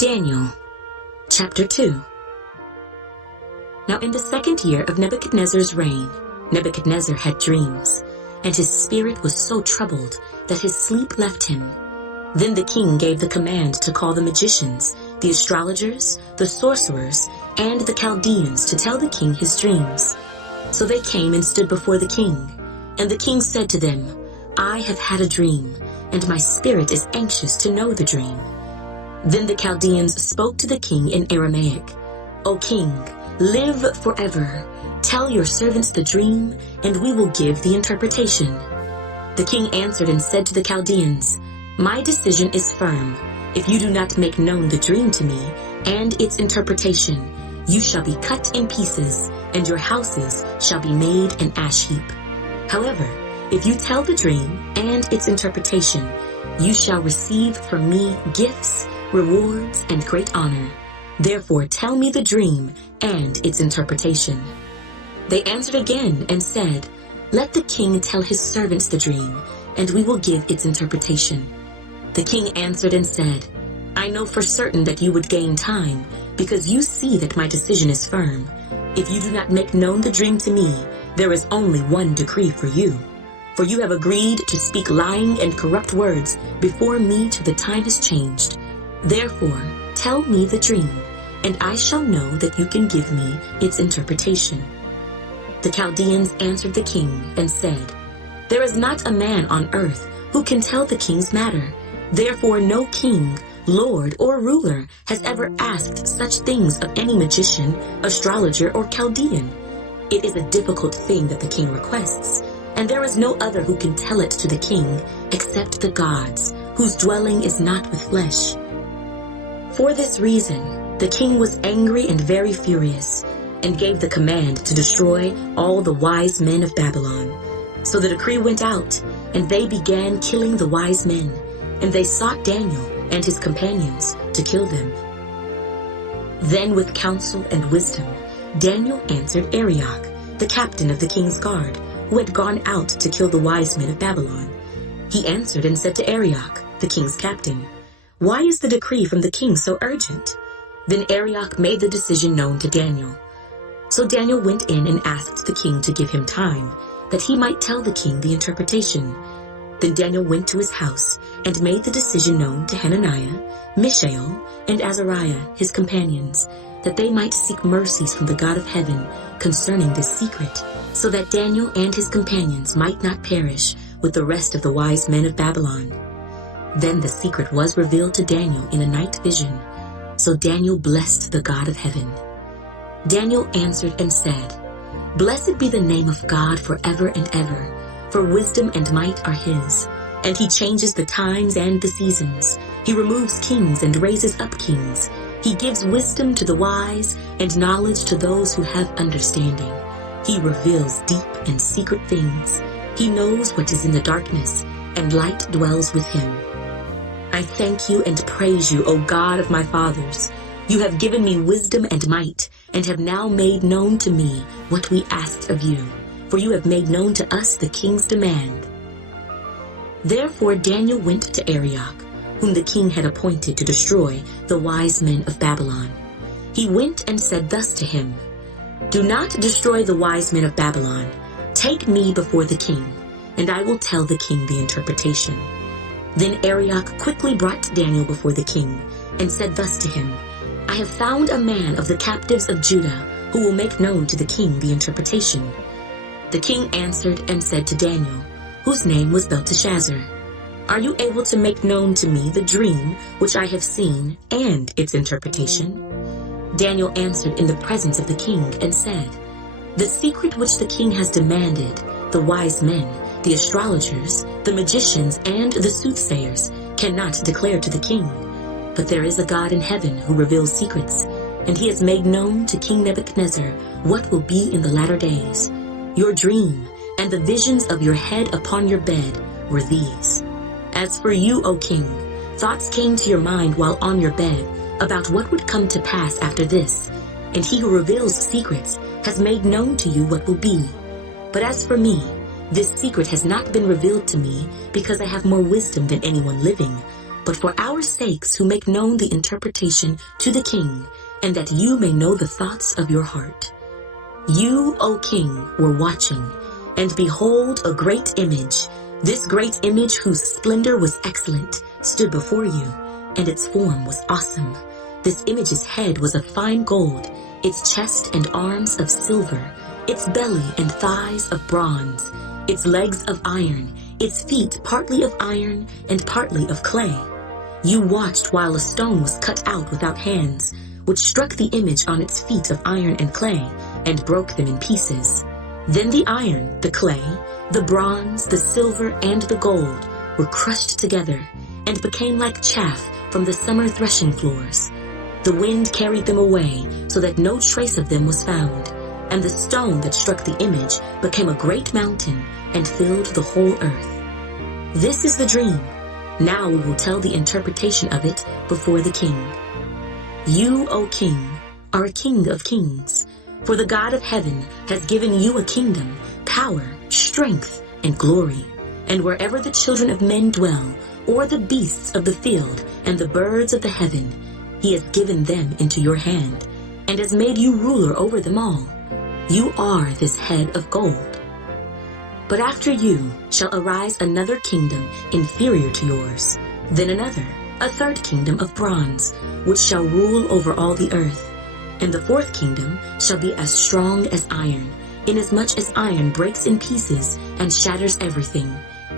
Daniel, chapter 2. Now in the second year of Nebuchadnezzar's reign, Nebuchadnezzar had dreams, and his spirit was so troubled that his sleep left him. Then the king gave the command to call the magicians, the astrologers, the sorcerers, and the Chaldeans to tell the king his dreams. So they came and stood before the king, and the king said to them, I have had a dream, and my spirit is anxious to know the dream. Then the Chaldeans spoke to the king in Aramaic, O king, live forever. Tell your servants the dream, and we will give the interpretation. The king answered and said to the Chaldeans, My decision is firm. If you do not make known the dream to me and its interpretation, you shall be cut in pieces, and your houses shall be made an ash heap. However, if you tell the dream and its interpretation, you shall receive from me gifts, rewards, and great honor. Therefore tell me the dream and its interpretation. They answered again and said, Let the king tell his servants the dream, and we will give its interpretation. The king answered and said, I know for certain that you would gain time, because you see that my decision is firm. If you do not make known the dream to me, there is only one decree for you. For you have agreed to speak lying and corrupt words before me till the time has changed. Therefore, tell me the dream, and I shall know that you can give me its interpretation. The Chaldeans answered the king and said, There is not a man on earth who can tell the king's matter. Therefore no king, lord, or ruler has ever asked such things of any magician, astrologer, or Chaldean. It is a difficult thing that the king requests, and there is no other who can tell it to the king except the gods, whose dwelling is not with flesh. For this reason, the king was angry and very furious, and gave the command to destroy all the wise men of Babylon. So the decree went out, and they began killing the wise men, and they sought Daniel and his companions to kill them. Then with counsel and wisdom, Daniel answered Arioch, the captain of the king's guard, who had gone out to kill the wise men of Babylon. He answered and said to Arioch, the king's captain, Why is the decree from the king so urgent? Then Arioch made the decision known to Daniel. So Daniel went in and asked the king to give him time, that he might tell the king the interpretation. Then Daniel went to his house and made the decision known to Hananiah, Mishael, and Azariah, his companions, that they might seek mercies from the God of heaven concerning this secret, so that Daniel and his companions might not perish with the rest of the wise men of Babylon. Then the secret was revealed to Daniel in a night vision. So Daniel blessed the God of heaven. Daniel answered and said, Blessed be the name of God forever and ever, for wisdom and might are his, and he changes the times and the seasons. He removes kings and raises up kings. He gives wisdom to the wise and knowledge to those who have understanding. He reveals deep and secret things. He knows what is in the darkness, and light dwells with him. I thank you and praise you, O God of my fathers. You have given me wisdom and might, and have now made known to me what we asked of you, for you have made known to us the king's demand. Therefore Daniel went to Arioch, whom the king had appointed to destroy the wise men of Babylon. He went and said thus to him, Do not destroy the wise men of Babylon. Take me before the king, and I will tell the king the interpretation. Then Arioch quickly brought Daniel before the king, and said thus to him, I have found a man of the captives of Judah, who will make known to the king the interpretation. The king answered and said to Daniel, whose name was Belteshazzar, Are you able to make known to me the dream which I have seen and its interpretation? Daniel answered in the presence of the king and said, The secret which the king has demanded, the wise men, the astrologers, the magicians, and the soothsayers cannot declare to the king. But there is a God in heaven who reveals secrets, and he has made known to King Nebuchadnezzar what will be in the latter days. Your dream and the visions of your head upon your bed were these. As for you, O king, thoughts came to your mind while on your bed about what would come to pass after this, and he who reveals secrets has made known to you what will be. But as for me, this secret has not been revealed to me because I have more wisdom than anyone living, but for our sakes who make known the interpretation to the king, and that you may know the thoughts of your heart. You, O king, were watching, and behold a great image. This great image whose splendor was excellent stood before you, and its form was awesome. This image's head was of fine gold, its chest and arms of silver, its belly and thighs of bronze, its legs of iron, its feet partly of iron and partly of clay. You watched while a stone was cut out without hands, which struck the image on its feet of iron and clay, and broke them in pieces. Then the iron, the clay, the bronze, the silver, and the gold were crushed together, and became like chaff from the summer threshing floors. The wind carried them away, so that no trace of them was found, and the stone that struck the image became a great mountain, and filled the whole earth. This is the dream. Now we will tell the interpretation of it before the king. You, O king, are a king of kings, for the God of heaven has given you a kingdom, power, strength, and glory. And wherever the children of men dwell, or the beasts of the field, and the birds of the heaven, he has given them into your hand, and has made you ruler over them all. You are this head of gold. But after you shall arise another kingdom inferior to yours, then another, a third kingdom of bronze, which shall rule over all the earth. And the fourth kingdom shall be as strong as iron, inasmuch as iron breaks in pieces and shatters everything.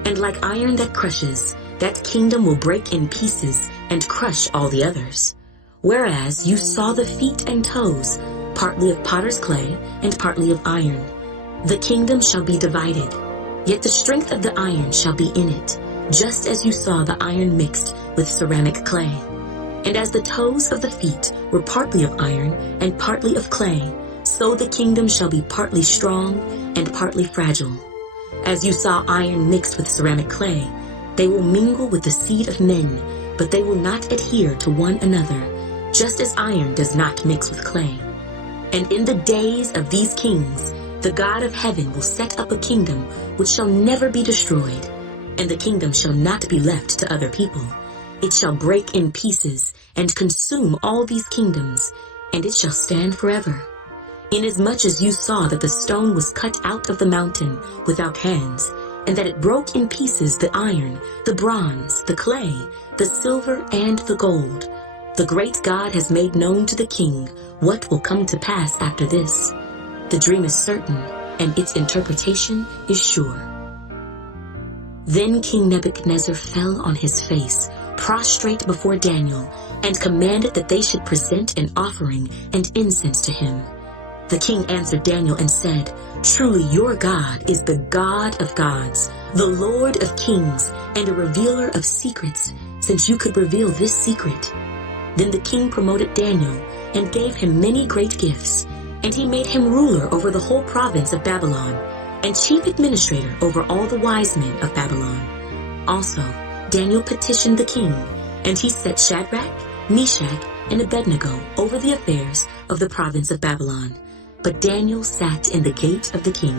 And like iron that crushes, that kingdom will break in pieces and crush all the others. Whereas you saw the feet and toes, partly of potter's clay and partly of iron. The kingdom shall be divided, yet the strength of the iron shall be in it, just as you saw the iron mixed with ceramic clay. And as the toes of the feet were partly of iron and partly of clay, so the kingdom shall be partly strong and partly fragile. As you saw iron mixed with ceramic clay, they will mingle with the seed of men, but they will not adhere to one another, just as iron does not mix with clay. And in the days of these kings, the God of heaven will set up a kingdom which shall never be destroyed, and the kingdom shall not be left to other people. It shall break in pieces and consume all these kingdoms, and it shall stand forever. Inasmuch as you saw that the stone was cut out of the mountain without hands, and that it broke in pieces the iron, the bronze, the clay, the silver, and the gold, the great God has made known to the king what will come to pass after this. The dream is certain, and its interpretation is sure. Then King Nebuchadnezzar fell on his face, prostrate before Daniel, and commanded that they should present an offering and incense to him. The king answered Daniel and said, "Truly your God is the God of gods, the Lord of kings, and a revealer of secrets, since you could reveal this secret." Then the king promoted Daniel and gave him many great gifts, and he made him ruler over the whole province of Babylon, and chief administrator over all the wise men of Babylon. Also, Daniel petitioned the king, and he set Shadrach, Meshach, and Abednego over the affairs of the province of Babylon. But Daniel sat in the gate of the king.